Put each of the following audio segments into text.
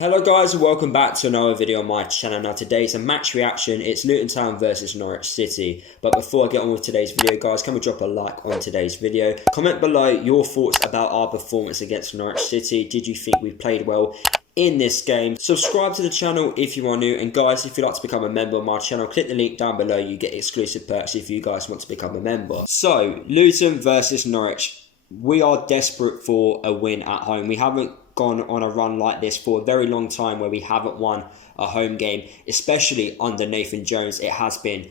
Hello guys and welcome back to another video on my channel. Now today's a match reaction. It's Luton Town versus Norwich City. But before I get on with today's video guys, can we drop a like on today's video? Comment below your thoughts about our performance against Norwich City. Did you think we played well in this game? Subscribe to the channel if you are new, and guys, if you'd like to become a member of my channel, click the link down below. You get exclusive perks if you guys want to become a member. So Luton versus Norwich. We are desperate for a win at home. We haven't gone on a run like this for a very long time where we haven't won a home game, especially under Nathan Jones. It has been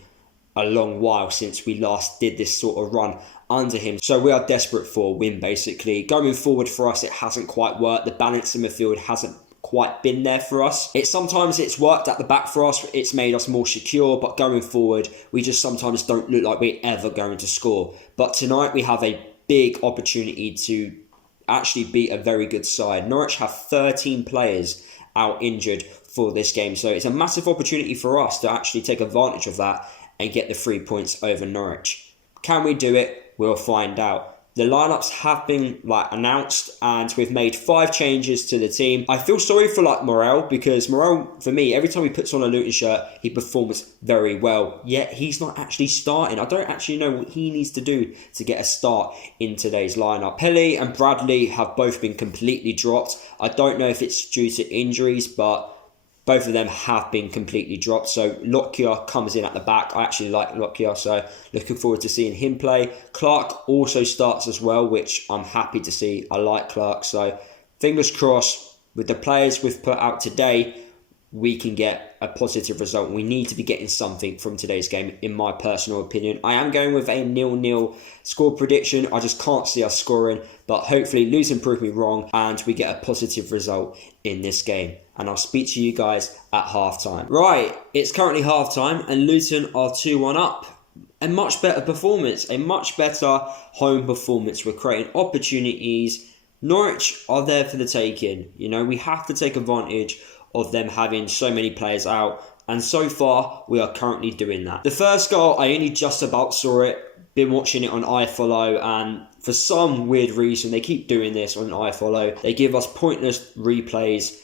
a long while since we last did this sort of run under him. So we are desperate for a win basically. Going forward for us, it hasn't quite worked. The balance in the field hasn't quite been there for us. Sometimes it's worked at the back for us. It's made us more secure, but going forward, we just sometimes don't look like we're ever going to score. But tonight we have a big opportunity to actually beat a very good side. Norwich have 13 players out injured for this game, so it's a massive opportunity for us to actually take advantage of that and get the 3 points over Norwich. Can we do it? We'll find out. The lineups have been announced, and we've made 5 changes to the team. I feel sorry for Morel, because Morel, for me, every time he puts on a Luton shirt, he performs very well. Yet he's not actually starting. I don't actually know what he needs to do to get a start in today's lineup. Pelly and Bradley have both been completely dropped. I don't know if it's due to injuries, but both of them have been completely dropped. So Lockyer comes in at the back. I actually like Lockyer, so looking forward to seeing him play. Clark also starts as well, which I'm happy to see. I like Clark, so fingers crossed with the players we've put out today, we can get a positive result. We need to be getting something from today's game, in my personal opinion. I am going with a 0-0 score prediction. I just can't see us scoring, but hopefully Luton prove me wrong and we get a positive result in this game. And I'll speak to you guys at halftime. Right, it's currently halftime and Luton are 2-1 up. A much better performance, a much better home performance. We're creating opportunities. Norwich are there for the taking. You know, we have to take advantage of them having so many players out, and so far we are currently doing that. The first goal, I only just about saw it. Been watching it on iFollow, and for some weird reason they keep doing this on iFollow. They give us pointless replays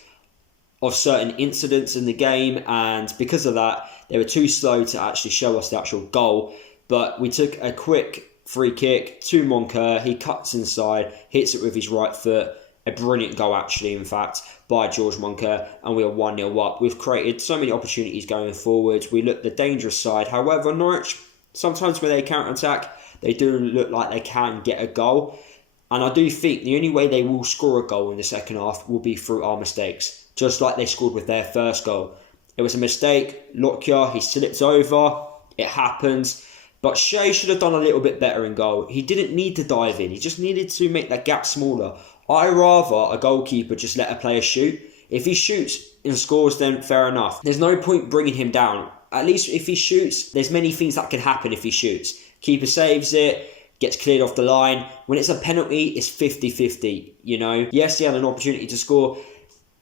of certain incidents in the game, and because of that they were too slow to actually show us the actual goal. But we took a quick free kick to Moncur. He cuts inside, hits it with his right foot. A brilliant goal actually, in fact, by George Moncur, and we are 1-0 up. We've created so many opportunities going forward. We look the dangerous side. However, Norwich, sometimes when they counter-attack, they do look like they can get a goal. And I do think the only way they will score a goal in the second half will be through our mistakes, just like they scored with their first goal. It was a mistake. Lockyer, he slipped over. It happens. But Shea should have done a little bit better in goal. He didn't need to dive in. He just needed to make that gap smaller. I rather a goalkeeper just let a player shoot. If he shoots and scores, then fair enough. There's no point bringing him down. At least if he shoots, there's many things that can happen if he shoots. Keeper saves it, gets cleared off the line. When it's a penalty, it's 50-50, you know. Yes, he had an opportunity to score,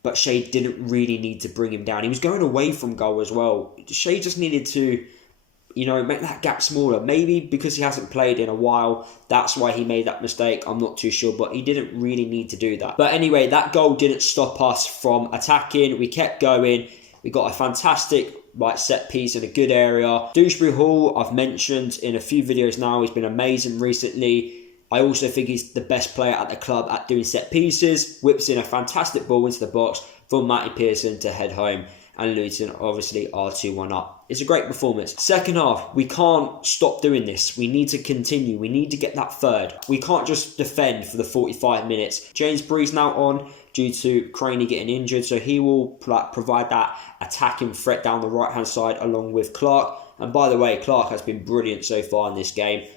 but Shea didn't really need to bring him down. He was going away from goal as well. Shea just needed to, you know, make that gap smaller. Maybe because he hasn't played in a while, that's why he made that mistake. I'm not too sure, but he didn't really need to do that. But anyway, that goal didn't stop us from attacking. We kept going. We got a fantastic set piece in a good area. Dewsbury Hall, I've mentioned in a few videos now, he's been amazing recently. I also think he's the best player at the club at doing set pieces. Whips in a fantastic ball into the box for Matty Pearson to head home. And Luton obviously are 2-1 up. It's a great performance. Second half, we can't stop doing this. We need to continue. We need to get that third. We can't just defend for the 45 minutes. James Bree's now on due to Craney getting injured, so he will provide that attacking threat down the right-hand side along with Clark. And by the way, Clark has been brilliant so far in this game.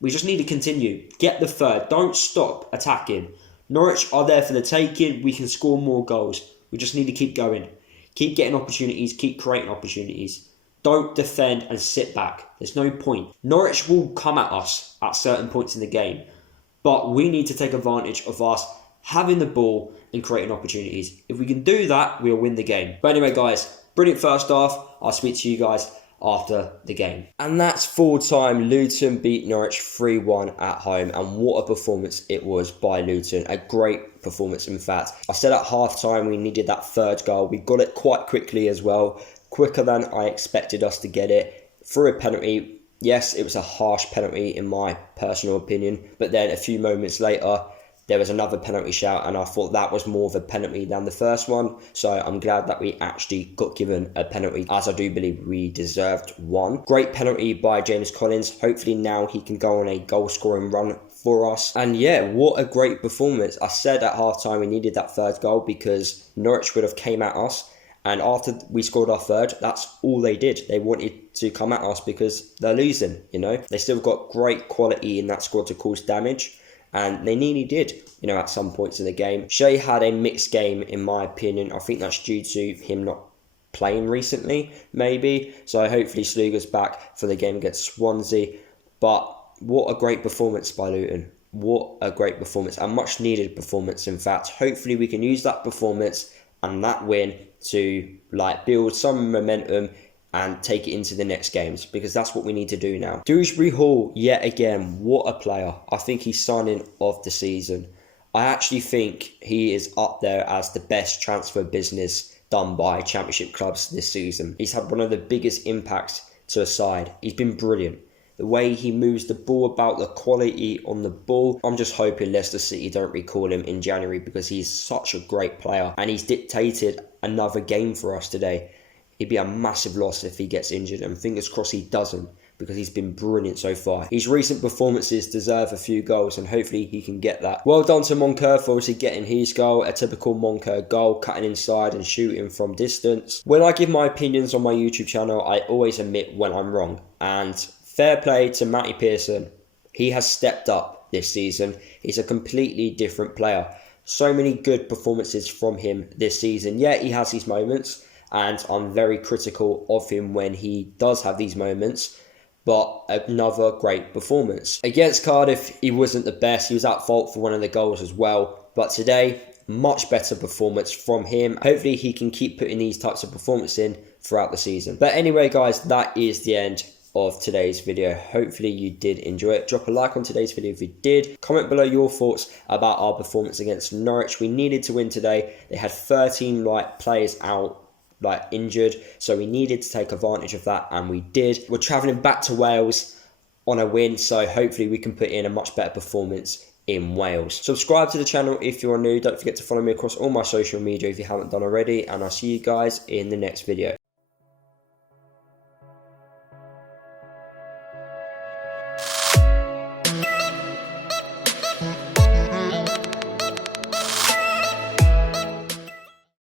We just need to continue. Get the third. Don't stop attacking. Norwich are there for the taking. We can score more goals. We just need to keep going. Keep getting opportunities, keep creating opportunities. Don't defend and sit back. There's no point. Norwich will come at us at certain points in the game, but we need to take advantage of us having the ball and creating opportunities. If we can do that, we'll win the game. But anyway, guys, brilliant first half. I'll speak to you guys after the game. And that's full time. Luton beat Norwich 3-1 at home, and what a performance it was by Luton. A great performance, in fact. I said at half time we needed that third goal. We got it quite quickly as well, quicker than I expected us to get it, through a penalty. Yes, it was a harsh penalty in my personal opinion, but then a few moments later there was another penalty shout, and I thought that was more of a penalty than the first one. So I'm glad that we actually got given a penalty, as I do believe we deserved one. Great penalty by James Collins. Hopefully now he can go on a goal scoring run for us. And yeah, what a great performance. I said at half time we needed that third goal because Norwich would have came at us. And after we scored our third, that's all they did. They wanted to come at us because they're losing, you know. They still got great quality in that squad to cause damage. And they nearly did, you know, at some points in the game. Shea had a mixed game, in my opinion. I think that's due to him not playing recently, maybe. So hopefully Sluga's back for the game against Swansea. But what a great performance by Luton. What a great performance. A much needed performance, in fact. Hopefully we can use that performance and that win to build some momentum and take it into the next games, because that's what we need to do now. Dewsbury Hall, yet again, what a player. I think he's signing of the season. I actually think he is up there as the best transfer business done by Championship clubs this season. He's had one of the biggest impacts to a side. He's been brilliant. The way he moves the ball about, the quality on the ball. I'm just hoping Leicester City don't recall him in January, because he's such a great player and he's dictated another game for us today. It'd be a massive loss if he gets injured, and fingers crossed he doesn't, because he's been brilliant so far. His recent performances deserve a few goals, and hopefully he can get that. Well done to Moncur for obviously getting his goal, a typical Moncur goal, cutting inside and shooting from distance. When I give my opinions on my YouTube channel, I always admit when I'm wrong, and fair play to Matty Pearson. He has stepped up this season. He's a completely different player. So many good performances from him this season. Yeah, he has his moments, and I'm very critical of him when he does have these moments, but another great performance. Against Cardiff, he wasn't the best. He was at fault for one of the goals as well, but today, much better performance from him. Hopefully he can keep putting these types of performances in throughout the season. But anyway guys, that is the end of today's video. Hopefully you did enjoy it. Drop a like on today's video if you did. Comment below your thoughts about our performance against Norwich. We needed to win today. They had 13 players out, injured, so we needed to take advantage of that, and we did. We're travelling back to Wales on a win, so hopefully we can put in a much better performance in Wales. Subscribe to the channel if you're new. Don't forget to follow me across all my social media if you haven't done already, and I'll see you guys in the next video.